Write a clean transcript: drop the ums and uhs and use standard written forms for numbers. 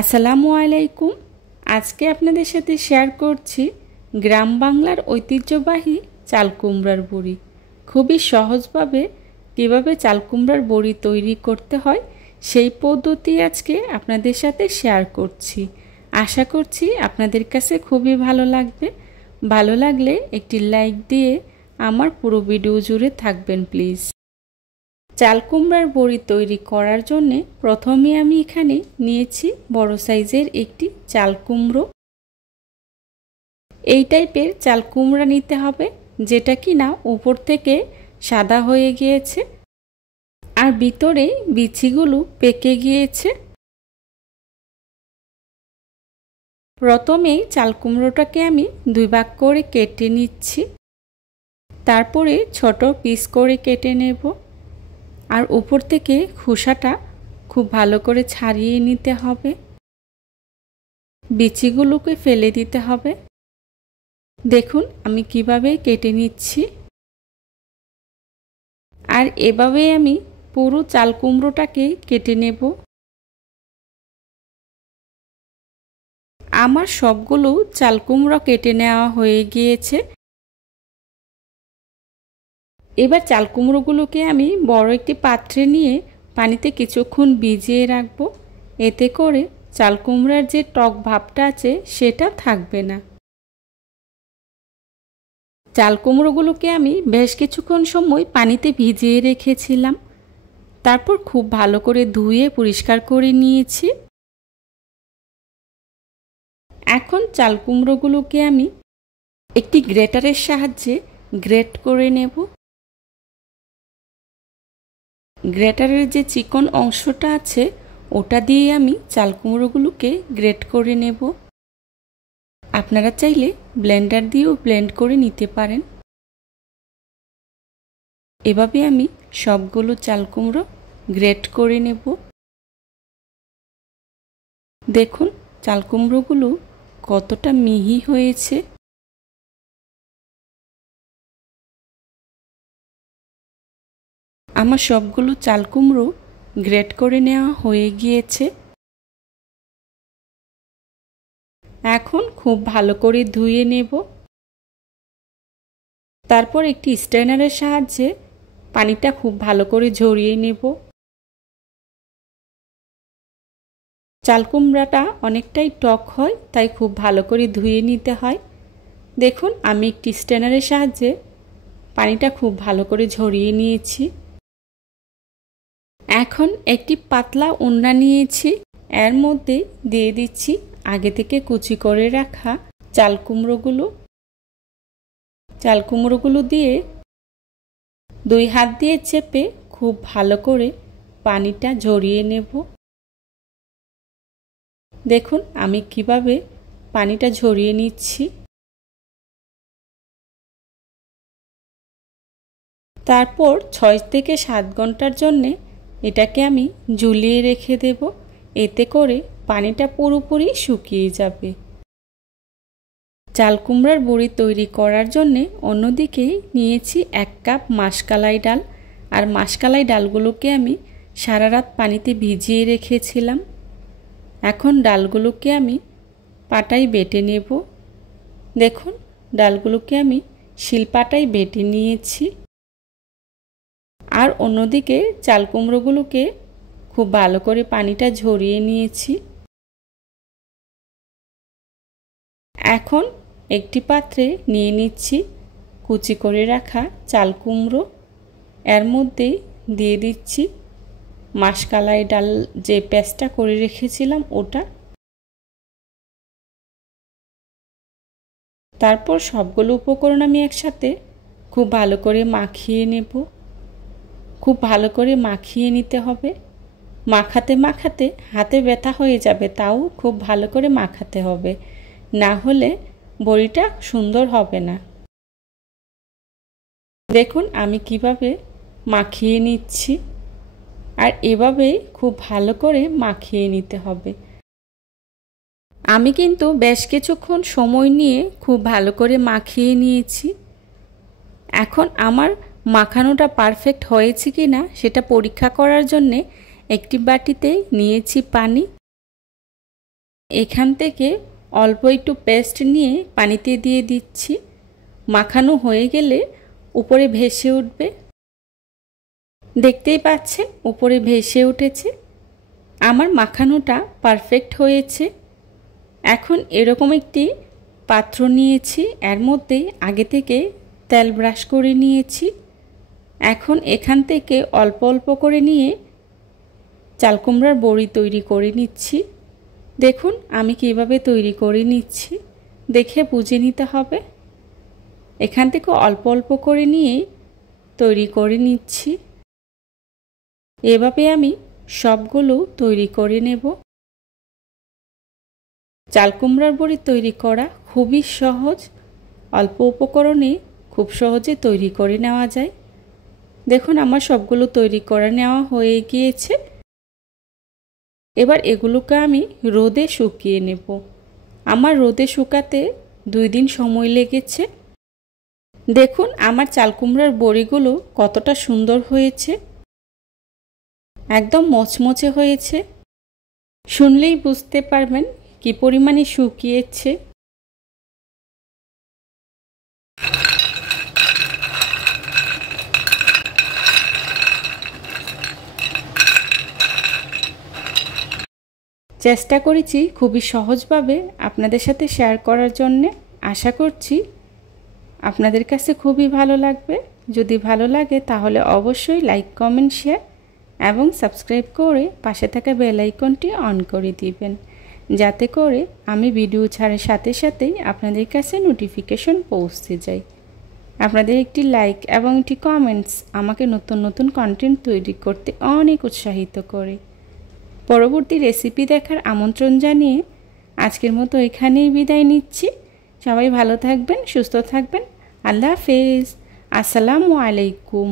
আসসালামু আলাইকুম। আজকে আপনাদের সাথে শেয়ার করছি গ্রাম বাংলার ঐতিহ্যবাহী চাল কুমড়ার বড়ি। খুবই সহজভাবে কিভাবে চাল কুমড়ার বড়ি তৈরি করতে হয় সেই পদ্ধতি আজকে আপনাদের সাথে শেয়ার করছি। আশা করছি আপনাদের কাছে খুবই ভালো লাগবে। ভালো লাগলে একটি লাইক দিয়ে আমার পুরো ভিডিও জুড়ে থাকবেন প্লিজ। চাল কুমড়ার বড়ি তৈরি করার জন্য প্রথমে আমি এখানে নিয়েছি বড় সাইজের একটি চাল কুমড়ো। এই টাইপের চাল কুমড়া নিতে হবে যেটা কিনা উপর থেকে সাদা হয়ে গিয়েছে আর ভিতরে বিচিগুলো পেকে গিয়েছে। প্রথমে চাল কুমড়োটাকে আমি দুই ভাগ করে কেটে নিচ্ছি, তারপরে ছোট পিস করে কেটে নেব আর উপর থেকে খোসাটা খুব ভালো করে ছাড়িয়ে নিতে হবে। বিচিগুলোকে ফেলে দিতে হবে। দেখুন আমি কিভাবে কেটে নিচ্ছি। আর এভাবে আমি পুরো চাল কুমড়োটাকে কেটে নেব। আমার সবগুলো চাল কুমড়ো কেটে নেওয়া হয়ে গিয়েছে। এবার চাল কুমড়োগুলোকে আমি বড় একটি পাত্রে নিয়ে পানিতে কিছুক্ষণ ভিজিয়ে রাখবো। এতে করে চাল কুমড়ার যে টক ভাবটা আছে সেটা থাকবে না। চাল কুমড়োগুলোকে আমি বেশ কিছুক্ষণ সময় পানিতে ভিজিয়ে রেখেছিলাম। তারপর খুব ভালো করে ধুয়ে পরিষ্কার করে নিয়েছি। এখন চাল কুমড়োগুলোকে আমি একটি গ্রেটারের সাহায্যে গ্রেট করে নেব। গ্রেটারের যে চিকন অংশটা আছে ওটা দিয়ে আমি চাল কুমড়োগুলোকে গ্রেট করে নেব। আপনারা চাইলে ব্লেন্ডার দিয়েও ব্লেন্ড করে নিতে পারেন। এভাবে আমি সবগুলো চাল কুমড়ো গ্রেট করে নেব। দেখুন চাল কুমড়োগুলো কতটা মিহি হয়েছে। আমার সবগুলো চাল কুমড়ো গ্রেট করে নেওয়া হয়ে গিয়েছে। এখন খুব ভালো করে ধুয়ে নেব। তারপর একটি স্ট্রেনারের সাহায্যে পানিটা খুব ভালো করে ঝরিয়ে নেব। চাল কুমড়াটা অনেকটাই টক হয়, তাই খুব ভালো করে ধুয়ে নিতে হয়। দেখুন আমি একটি স্ট্রেনারের সাহায্যে পানিটা খুব ভালো করে ঝরিয়ে নিয়েছি। এখন একটি পাতলা ওড়না নিয়েছি, এর মধ্যে দিয়ে দিচ্ছি আগে থেকে কুচি করে রাখা চাল কুমড়োগুলো। চাল কুমড়োগুলো দিয়ে দুই হাত দিয়ে চেপে খুব ভালো করে পানিটা ঝরিয়ে নেব। দেখুন আমি কিভাবে পানিটা ঝরিয়ে নিচ্ছি। তারপর 6 থেকে 7 ঘন্টার জন্যে এটাকে আমি ঝুলিয়ে রেখে দেব। এতে করে পানিটা পুরোপুরি শুকিয়ে যাবে। চাল কুমড়ার বড়ি তৈরি করার জন্যে অন্যদিকে নিয়েছি 1 কাপ মাসকলাই ডাল। আর মাসকলাই ডালগুলোকে আমি সারা রাত পানিতে ভিজিয়ে রেখেছিলাম। এখন ডালগুলোকে আমি পাটায় বেটে নেব। দেখুন ডালগুলোকে আমি শিলপাটায় বেটে নিয়েছি। আর অন্যদিকে চাল কুমড়োগুলোকে খুব ভালো করে পানিটা ঝরিয়ে নিয়েছি। এখন একটি পাত্রে নিয়ে নিচ্ছি কুচি করে রাখা চাল কুমড়ো। এর মধ্যে দিয়ে দিচ্ছি মাসকলাই ডাল যে পেস্টটা করে রেখেছিলাম ওটা। তারপর সবগুলো উপকরণ আমি একসাথে খুব ভালো করে মাখিয়ে নেব। খুব ভালো করে মাখিয়ে নিতে হবে। মাখাতে মাখাতে হাতে ব্যথা হয়ে যাবে, তাও খুব ভালো করে মাখাতে হবে, না হলে বড়িটা সুন্দর হবে না। দেখুন আমি কিভাবে মাখিয়ে নিচ্ছি। আর এভাবেই খুব ভালো করে মাখিয়ে নিতে হবে। আমি কিন্তু বেশ কিছুক্ষণ সময় নিয়ে খুব ভালো করে মাখিয়ে নিয়েছি। এখন আমার মাখানোটা পারফেক্ট হয়েছে কি না সেটা পরীক্ষা করার জন্যে একটি বাটিতে নিয়েছি পানি। এখান থেকে অল্প একটু পেস্ট নিয়ে পানিতে দিয়ে দিচ্ছি। মাখানো হয়ে গেলে উপরে ভেসে উঠবে। দেখতেই পাচ্ছেন উপরে ভেসে উঠেছে। আমার মাখানোটা পারফেক্ট হয়েছে। এখন এরকম একটি পাত্র নিয়েছি, এর মধ্যে আগে থেকে তেল ব্রাশ করে নিয়েছি। এখন এখান থেকে অল্প অল্প করে নিয়ে চাল কুমড়ার বড়ি তৈরি করে নিচ্ছি। দেখুন আমি কিভাবে তৈরি করে নিচ্ছি, দেখে বুঝে নিতে হবে। এখান থেকে অল্প অল্প করে নিয়ে তৈরি করে নিচ্ছি। এভাবে আমি সবগুলো তৈরি করে নেব। চাল কুমড়ার বড়ি তৈরি করা খুবই সহজ, অল্প উপকরণে খুব সহজে তৈরি করে নেওয়া যায়। দেখুন আমার সবগুলো তৈরি করে নেওয়া হয়ে গিয়েছে। এবার এগুলোকে আমি রোদে শুকিয়ে নেব। আমার রোদে শুকাতে 2 দিন সময় লেগেছে। দেখুন আমার চাল কুমড়ার বড়িগুলো কতটা সুন্দর হয়েছে, একদম মচমচে হয়েছে। শুনলেই বুঝতে পারবেন কি পরিমাণে শুকিয়েছে। চেষ্টা করেছি খুবই সহজভাবে আপনাদের সাথে শেয়ার করার জন্যে। আশা করছি আপনাদের কাছে খুবই ভালো লাগবে। যদি ভালো লাগে তাহলে অবশ্যই লাইক, কমেন্ট, শেয়ার এবং সাবস্ক্রাইব করে পাশে থাকা বেল আইকনটি অন করে দিবেন, যাতে করে আমি ভিডিও ছাড়ার সাথে সাথেই আপনাদের কাছে নোটিফিকেশন পৌঁছে যায়। আপনাদের একটি লাইক এবং একটি কমেন্টস আমাকে নতুন নতুন কন্টেন্ট তৈরি করতে অনেক উৎসাহিত করে। পরবর্তী রেসিপি দেখার আমন্ত্রণ জানিয়ে আজকের মতো এখানেই বিদায় নিচ্ছি। সবাই ভালো থাকবেন, সুস্থ থাকবেন। আল্লাহ হাফেজ। আসসালামু আলাইকুম।